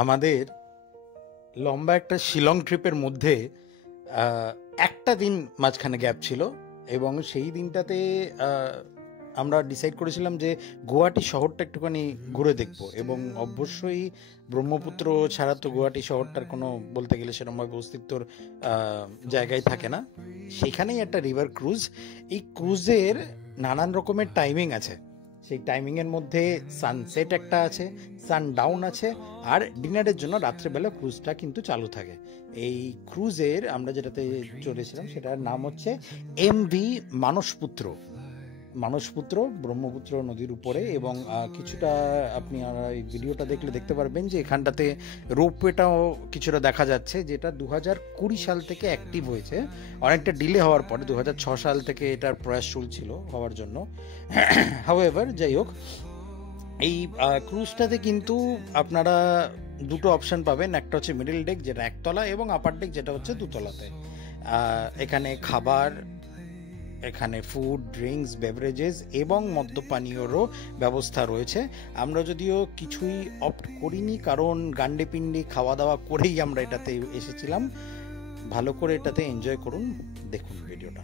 আমাদের লম্বা একটা শিলং ট্রিপের মধ্যে একটা দিন মাঝখানে গ্যাপ ছিল, এবং সেই দিনটাতে আমরা ডিসাইড করেছিলাম যে গুয়াহাটি শহরটা একটুখানি ঘুরে দেখব। এবং অবশ্যই ব্রহ্মপুত্র ছাড়া তো গুয়াহাটি শহরটার কোনো বলতে গেলে সেরকমভাবে অস্তিত্বর জায়গায় থাকে না। সেখানেই একটা রিভার ক্রুজ। এই ক্রুজের নানান রকমের টাইমিং আছে। সেই টাইমিংয়ের মধ্যে সানসেট একটা আছে, সানডাউন আছে, আর ডিনারের জন্য রাত্রেবেলা ক্রুজটা কিন্তু চালু থাকে। এই ক্রুজের আমরা যেটাতে চলেছিলাম সেটার নাম হচ্ছে MV মানসপুত্র। মানসপুত্র ব্রহ্মপুত্র নদীর উপরে, এবং কিছুটা আপনি এই ভিডিওটা দেখলে দেখতে পারবেন যে এখানটাতে রোপওয়েটাও কিছুটা দেখা যাচ্ছে, যেটা 2020 সাল থেকে অ্যাক্টিভ হয়েছে। অনেকটা ডিলে হওয়ার পরে 2006 সাল থেকে এটার প্রয়াস চলছিল হওয়ার জন্য। হাউএভার, যাই হোক, এই ক্রুজটাতে কিন্তু আপনারা দুটো অপশন পাবেন। একটা হচ্ছে মিডল ডেক, যেটা একতলা, এবং আপার ডেক, যেটা হচ্ছে দুতলাতে। এখানে খাবার, এখানে ফুড, ড্রিঙ্কস, বেভারেজেস এবং মদ্যপানীয়রও ব্যবস্থা রয়েছে। আমরা যদিও কিছুই অপ্ট করিনি, কারণ গান্ডে পিন্ডি খাওয়া দাওয়া করেই আমরা এটাতে এসেছিলাম। ভালো করে এটাতে এনজয় করুন, দেখুন ভিডিওটা।